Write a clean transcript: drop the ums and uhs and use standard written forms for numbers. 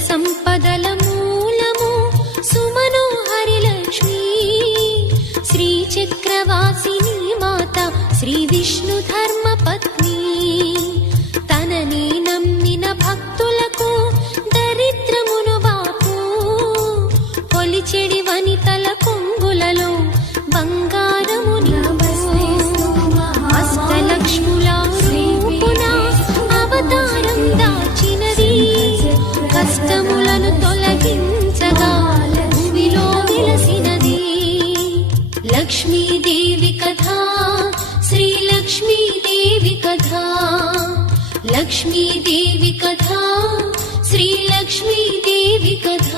సంపదల మూలము సుమనోహరి లక్ష్మీ శ్రీ చక్రవాసిని మాత శ్రీ విష్ణు ధర్మ పత్ని తనని నమ్మిన భక్తులకు దరిద్రమును బాపు కొలిచెడి వనితల కొంగులలో బంగారము అష్టలక్ష్ముల రూపున అవతారం దాచినది కష్టములను తొలగించగా భూమిలో విలసినది లక్ష్మీదేవి కథ శ్రీ లక్ష్మీదేవి కథ లక్ష్మీదేవి కథ శ్రీ లక్ష్మీదేవి కథ